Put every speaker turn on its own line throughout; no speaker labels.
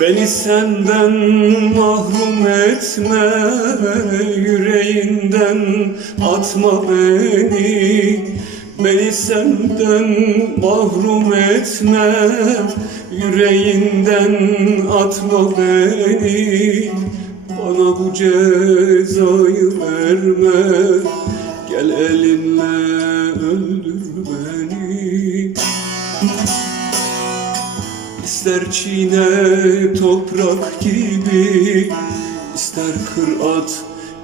Beni senden mahrum etme Yüreğinden atma beni. Beni senden mahrum etme Yüreğinden atma beni. Bana bu cezayı verme Gel elinle öldür beni. İster çiğne toprak gibi ister kır at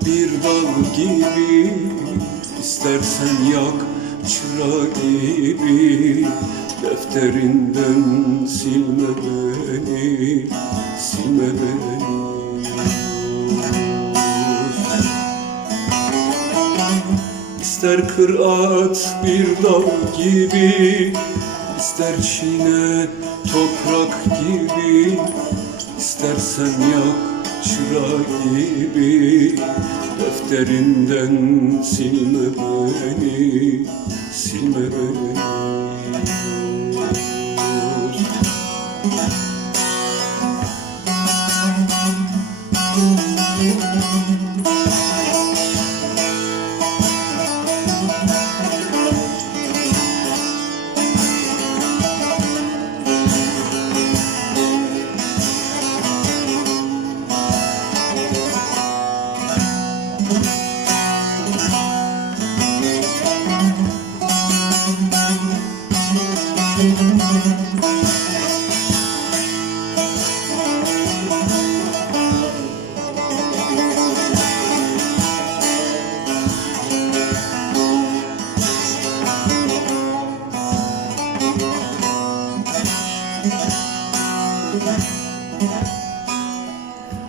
bir dal gibi İstersen yak çıra gibi Defterinden silme beni Silme beni. İster kır at bir dal gibi ister çiğne toprak gibi İstersen yak çıra gibi Defterinden silme beni Silme beni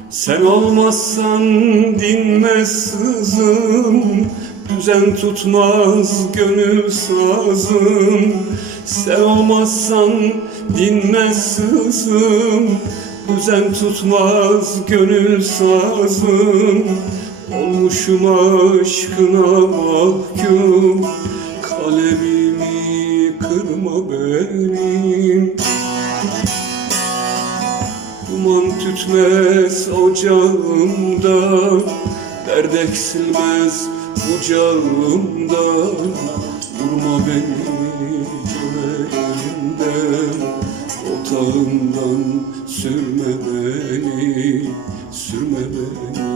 Sen olmazsan dinmez sızım Düzen tutmaz gönül sazım. Sen olmazsan dinmez sızım Düzen tutmaz gönül sazım. Olmuşum aşkına mahkum Kalemimi kırma benim Duman tütmez ocağımda Dert eksilmez kucağımda Vurma beni yüreğimden Otağından sürme beni Sürme beni.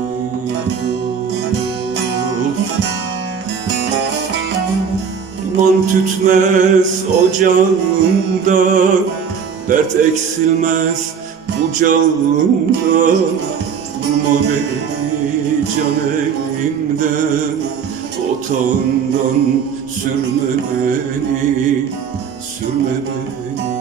Duman tütmez ocağımda Dert eksilmez kucağımda Vurma beni can elimden Otağından sürme beni Sürme beni